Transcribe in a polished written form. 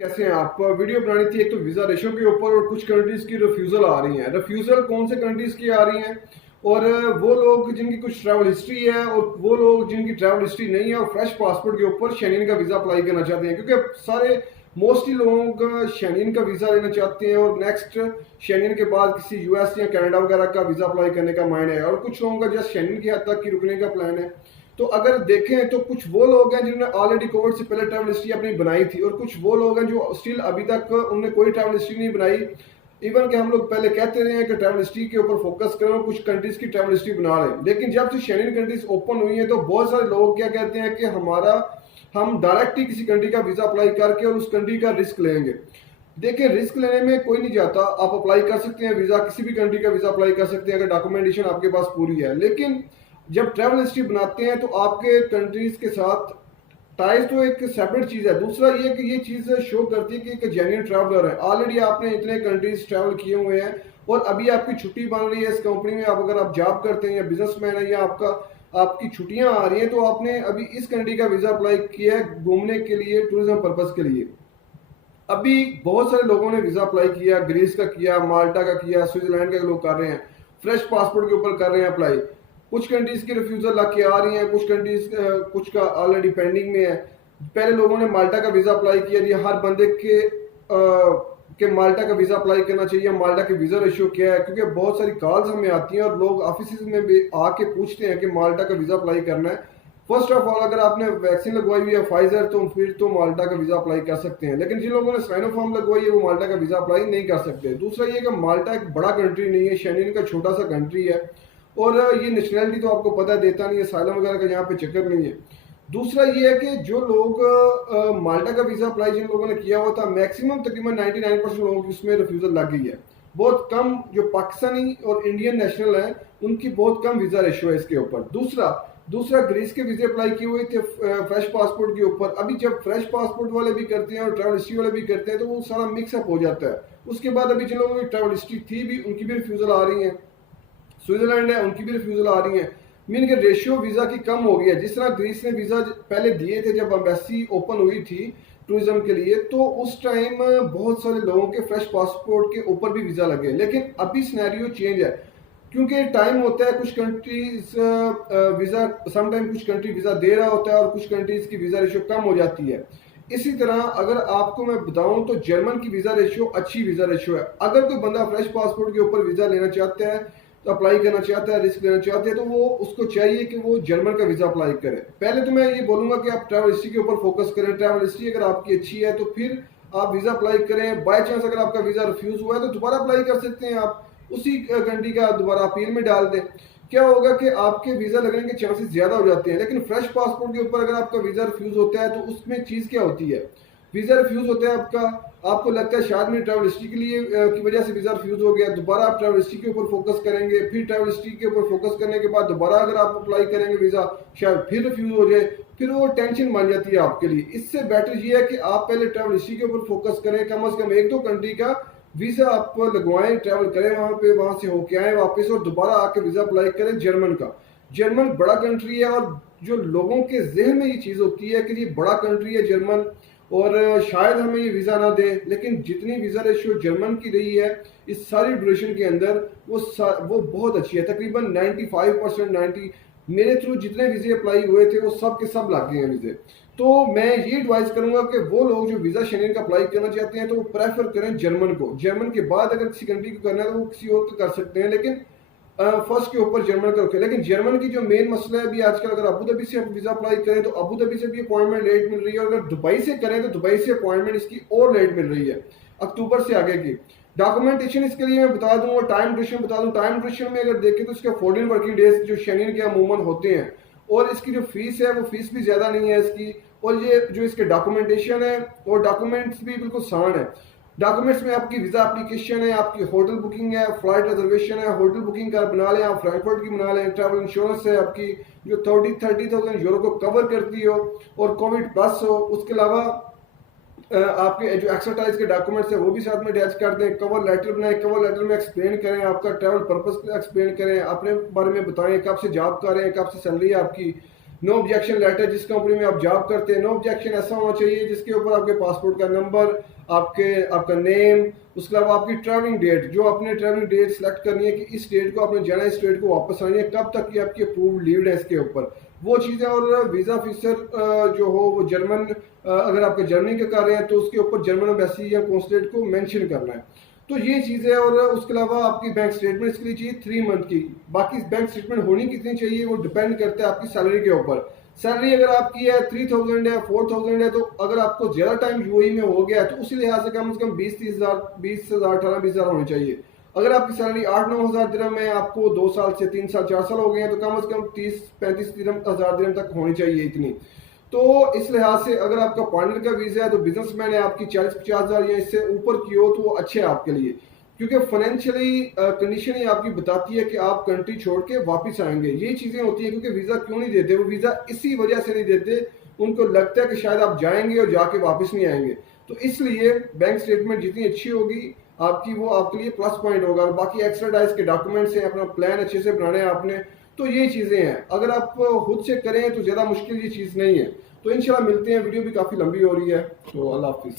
कैसे हैं आप? वीडियो बनानी थी एक तो वीज़ा रेशो के ऊपर और कुछ कंट्रीज़ की रिफ्यूज़ल आ रही हैं। रिफ्यूज़ल कौन से कंट्रीज़ की आ रही हैं और वो लोग जिनकी कुछ ट्रैवल हिस्ट्री है और वो लोग जिनकी ट्रैवल हिस्ट्री नहीं है और फ्रेश पासपोर्ट के ऊपर शेंगेन का वीज़ा अप्लाई करना चाहते हैं, क्योंकि सारे मोस्टली लोग शेंगेन का वीज़ा लेना चाहते हैं और नेक्स्ट शेंगेन के बाद किसी यूएस या कनाडा वगैरह का वीज़ा अप्लाई करने का माइंड है और कुछ लोगों का जस्ट शेंगेन की हद तक की रुकने का प्लान है। तो अगर देखें तो कुछ वो लोग हैं जिन्होंने ऑलरेडी कोविड से पहले ट्रैवल हिस्ट्री अपनी बनाई थी और कुछ वो लोग हैं जो स्टिल अभी तक उन्होंने कोई ट्रैवल हिस्ट्री नहीं बनाई। इवन कि हम लोग पहले कहते रहे हैं कि ट्रैवल हिस्ट्री के ऊपर फोकस करें और कुछ कंट्रीज की ट्रैवल हिस्ट्री बना रहे हैं, लेकिन जब से शेंगेन कंट्रीज ओपन हुई हैं तो बहुत सारे लोग क्या कहते हैं कि हम डायरेक्ट ही किसी कंट्री का वीजा अप्लाई करके और उस कंट्री का रिस्क लेंगे। देखिए, रिस्क लेने में कोई नहीं जाता। आप अप्लाई कर सकते हैं वीजा, किसी भी कंट्री का वीजा अप्लाई कर सकते हैं अगर डॉक्यूमेंटेशन आपके पास पूरी है, लेकिन जब ट्रैवल हिस्ट्री बनाते हैं तो आपके कंट्रीज के साथ टाइज तो एक सेपरेट चीज है। दूसरा ये कि ये चीज शो करती है कि एक जेन्युइन ट्रैवलर है। ऑलरेडी आपने इतने कंट्रीज ट्रैवल किए हुए हैं और अभी आपकी छुट्टी बन रही है इस कंपनी में, आप अगर आप जॉब करते हैं या बिजनेसमैन है या आपकी छुट्टियां आ रही हैं तो आपने अभी इस कंट्री का वीजा अप्लाई किया है घूमने के लिए, टूरिज्म पर्पज के लिए। अभी बहुत सारे लोगों ने वीजा अप्लाई किया, ग्रीस का किया, माल्टा का किया, स्विट्जरलैंड के लोग कर रहे हैं, फ्रेश पासपोर्ट के ऊपर कर रहे हैं अप्लाई। कुछ कंट्रीज की रिफ्यूजल ला के आ रही हैं, कुछ कंट्रीज कुछ का ऑलरेडी पेंडिंग में है। पहले लोगों ने माल्टा का वीजा अप्लाई किया, ये हर बंदे के माल्टा का वीजा अप्लाई करना चाहिए, माल्टा के वीजा रेशियो क्या है, क्योंकि बहुत सारी कॉल्स हमें आती हैं और लोग ऑफिस में भी आके पूछते हैं कि माल्टा का वीजा अप्लाई करना है। फर्स्ट ऑफ ऑल, अगर आपने वैक्सीन लगवाई हुई है फाइजर तो फिर तो माल्टा का वीजा अप्लाई कर सकते हैं, लेकिन जिन लोगों ने साइनोफार्म लगवाई है वो माल्टा का वीजा अप्लाई नहीं कर सकते। दूसरा ये कि माल्टा एक बड़ा कंट्री नहीं है, शेंगेन का छोटा सा कंट्री है और ये नेशनैलिटी तो आपको पता देता नहीं है, साइलम वगैरह का यहाँ पे चक्कर नहीं है। दूसरा ये है कि जो लोग माल्टा का वीजा अप्लाई जिन लोगों ने किया हुआ था, मैक्सिमम तकरीबन 99% लोगों की उसमें रिफ्यूजल लग गई है। बहुत कम जो पाकिस्तानी और इंडियन नेशनल हैं उनकी बहुत कम वीजा रेशियो है इसके ऊपर। दूसरा दूसरा ग्रीस के वीजे अप्लाई किए हुए थे फ्रेश पासपोर्ट के ऊपर। अभी जब फ्रेश पासपोर्ट वाले भी करते हैं और ट्रैवल हिस्ट्री वाले भी करते हैं तो वो सारा मिक्सअप हो जाता है। उसके बाद अभी जिन लोगों की ट्रैवल हिस्ट्री थी भी उनकी भी रिफ्यूजल आ रही है, स्विट्जरलैंड है उनकी भी रिफ्यूजल आ रही है। मीन के रेशियो वीजा की कम हो गई है। जिस तरह ग्रीस ने वीजा पहले दिए थे जब एम्बेसी ओपन हुई थी टूरिज्म के लिए, तो उस टाइम बहुत सारे लोगों के फ्रेश पासपोर्ट के ऊपर भी वीजा लगे, लेकिन अभी सिनेरियो चेंज है क्योंकि टाइम होता है। कुछ कंट्रीज वीजा समटाइम कुछ कंट्री वीजा दे रहा होता है और कुछ कंट्रीज की वीजा रेशियो कम हो जाती है। इसी तरह अगर आपको मैं बताऊं तो जर्मन की वीजा रेशियो अच्छी वीजा रेशियो है। अगर कोई बंदा फ्रेश पासपोर्ट के ऊपर वीजा लेना चाहता है तो अप्लाई करना चाहता है, रिस्क लेना चाहते हैं, तो वो उसको चाहिए कि वो जर्मन का वीजा अप्लाई करे। पहले तो मैं ये बोलूंगा कि आप ट्रैवल हिस्ट्री के ऊपर फोकस करें। ट्रैवल हिस्ट्री अगर आपकी अच्छी है तो फिर आप वीजा अप्लाई करें। बाय चांस अगर आपका वीजा रिफ्यूज हुआ है तो दोबारा अप्लाई कर सकते हैं, आप उसी कंट्री का दोबारा अपील में डाल दें। क्या होगा कि आपके वीजा लगने के चांसेस ज्यादा हो जाते हैं। लेकिन फ्रेश पासपोर्ट के ऊपर अगर आपका वीजा रिफ्यूज होता है तो उसमें चीज क्या होती है, वीजा रिफ्यूज होता है आपका, आपको लगता है शायद मेरी ट्रैवल हिस्ट्री के लिए की वजह से वीजा रिफ्यूज हो गया, दोबारा आप ट्रैवल हिस्ट्री के ऊपर फोकस करेंगे, फिर ट्रैवल हिस्ट्री के ऊपर फोकस करने के बाद दोबारा अगर आप अप्लाई करेंगे वीजा शायद फिर रिफ्यूज हो जाए, फिर वो टेंशन बन जाती है आपके लिए। इससे बेटर ये है कि आप पहले ट्रैवल हिस्ट्री के ऊपर फोकस करें, कम से कम एक दो कंट्री का वीजा आप लगवाएं, ट्रैवल करें वहां पे, वहां से होके आए वापस और दोबारा आके वीजा अप्लाई करें जर्मन का। जर्मन बड़ा कंट्री है और जो लोगों के जहन में ये चीज होती है कि ये बड़ा कंट्री है जर्मन और शायद हमें ये वीजा ना दे, लेकिन जितनी वीजा रेशियो जर्मन की रही है इस सारी ड्यूरेशन के अंदर वो बहुत अच्छी है। तकरीबन 95% 90 मेरे थ्रू जितने वीजे अप्लाई हुए थे वो सब के सब लग गए हैं वीजे। तो मैं ये एडवाइस करूंगा कि वो लोग जो वीजा शेंगेन का अप्लाई करना चाहते हैं तो वो प्रेफर करें जर्मन को। जर्मन के बाद अगर किसी कंट्री को करना है तो वो किसी और को कर सकते हैं, लेकिन फर्स्ट के ऊपर जर्मन का रखें। लेकिन जर्मन की जो मेन मसला है अभी आजकल, अगर अबू धाबी से आप वीजा अप्लाई करें तो अबू धाबी से भी अपॉइंटमेंट लेट मिल रही है और अगर दुबई से करें तो दुबई से अपॉइंटमेंट इसकी और लेट मिल रही है, अक्टूबर से आगे की। डॉक्यूमेंटेशन इसके लिए मैं बता दूं और टाइम ड्यूरेशन बता दूं। टाइम ड्यूरेशन में अगर देखें तो इसके 14 वर्किंग डेज जो शेंगेन के अमूमन होते हैं और इसकी जो फीस है वो फीस भी ज्यादा नहीं है इसकी। और ये जो इसके डॉक्यूमेंटेशन है और डॉक्यूमेंट्स भी बिल्कुल आसान है। डॉक्यूमेंट्स में आपकी वीजा एप्लीकेशन है, आपकी होटल बुकिंग है, फ्लाइट रिजर्वेशन है, होटल बुकिंग का बना लें, आप फ्रैंकफर्ट की बना लें, ट्रैवल इंश्योरेंस है आपकी जो 30,000 यूरो को कवर करती हो और कोविड प्लस हो। उसके अलावा आपके जो एक्सरटाइज के डॉक्यूमेंट्स है वो भी साथ में अटैच कर दें। कवर लेटर बनाएं, कवर लेटर में एक्सप्लेन करें आपका ट्रैवल पर्पस एक्सप्लेन करें, अपने बारे में बताएं, कब से जॉब कर रहे हैं, कब से सैलरी है आपकी, नो ऑब्जेक्शन लेटर, जिस कंपनी में आप जॉब करते हैं नो ऑब्जेक्शन ऐसा होना चाहिए जिसके ऊपर आपके पासपोर्ट का नंबर, आपका नेम, उसके अलावा आपकी ट्रैवलिंग डेट, जो आपने ट्रैवलिंग डेट सेलेक्ट करनी है कि इस डेट को आपने जाना है, इस डेट को वापस आनी है, कब तक की आपकी अप्रूव्ड लीव है इसके ऊपर वो चीज़ें। और वीज़ा ऑफिसर जो हो वो जर्मन, अगर आपका जर्मनी का कर रहे हैं तो उसके ऊपर जर्मन एम्बेसी या कॉन्सुलेट को मेंशन करना है। तो ये चीज़ें। और उसके अलावा आपकी बैंक स्टेटमेंट इसके लिए चाहिए 3 मंथ की। बाकी बैंक स्टेटमेंट होनी कितनी चाहिए वो डिपेंड करता है आपकी सैलरी के ऊपर। सैलरी अगर आपकी है 3000 है, 4000 है, तो अगर आपको ज़्यादा टाइम यूएई में हो गया है तो उसी लिहाज से कम 20-30 हज़ार, 20,000, 18-20 हज़ार होनी चाहिए। अगर आपकी सैलरी 8-9 हज़ार दिरहम में, आपको 2 साल से 3 साल 4 साल हो गए हैं, तो कम से कम 30-35 हज़ार दिरहम तक होनी चाहिए इतनी। तो इस लिहाज से अगर आपका पार्टनर का वीज़ा है तो बिजनेसमैन है, आपकी 40-50 हज़ार या इससे ऊपर की हो तो वो अच्छे है आपके लिए, क्योंकि फाइनेंशियली कंडीशन ही आपकी बताती है कि आप कंट्री छोड़ के वापस आएंगे। ये चीज़ें होती हैं। क्योंकि वीज़ा क्यों नहीं देते, वो वीज़ा इसी वजह से नहीं देते, उनको लगता है कि शायद आप जाएंगे और जाके वापस नहीं आएंगे। तो इसलिए बैंक स्टेटमेंट जितनी अच्छी होगी आपकी, वो आपके लिए प्लस पॉइंट होगा। और बाकी एक्स्ट्राडाइज के डॉक्यूमेंट्स हैं, अपना प्लान अच्छे से बनाने हैं आपने। तो ये चीज़ें हैं, अगर आप खुद से करें तो ज़्यादा मुश्किल ये चीज़ नहीं है। तो इंशाल्लाह मिलते हैं, वीडियो भी काफ़ी लंबी हो रही है, तो अल्लाह हाफिज़।